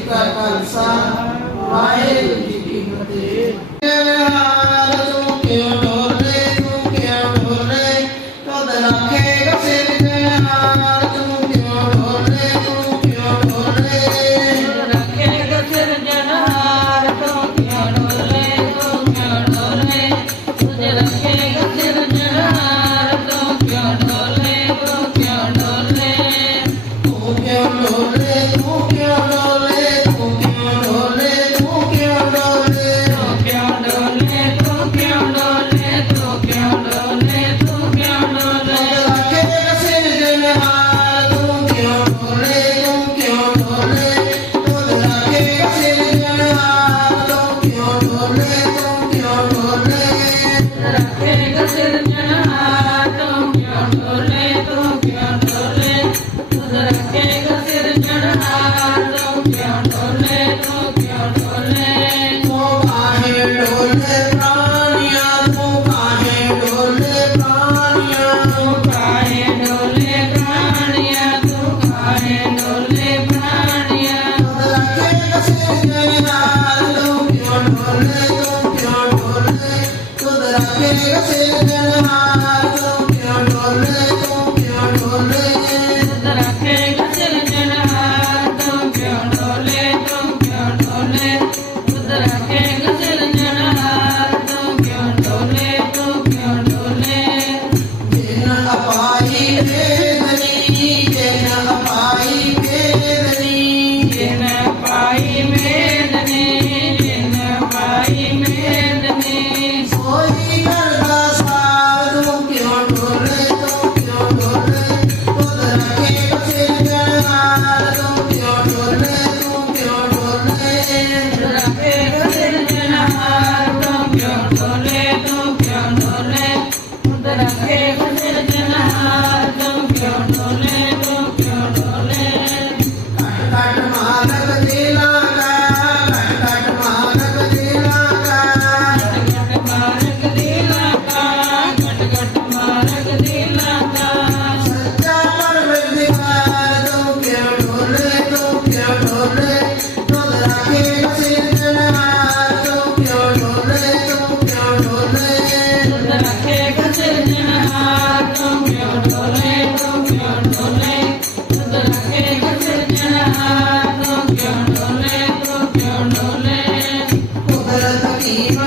ਜੀ ਕਾ Khalsa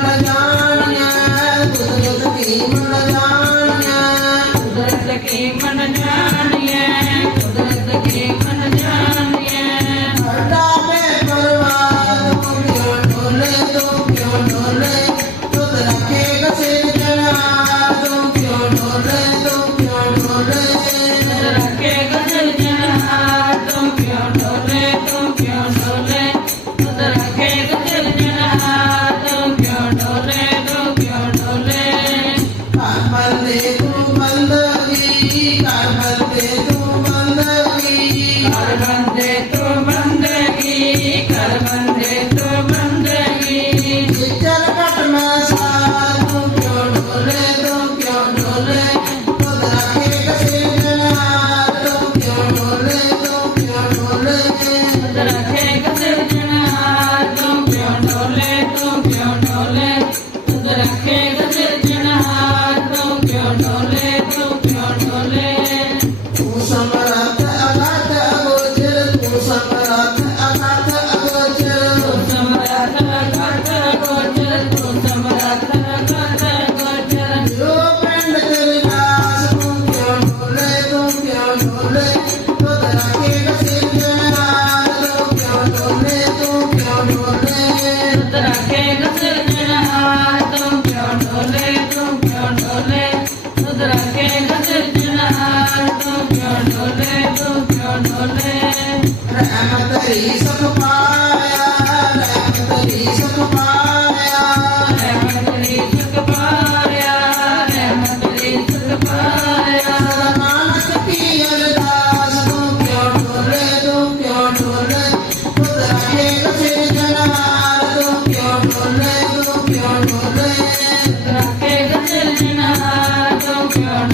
para allá.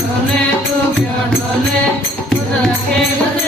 ঘনে তু ঘনে ঘনে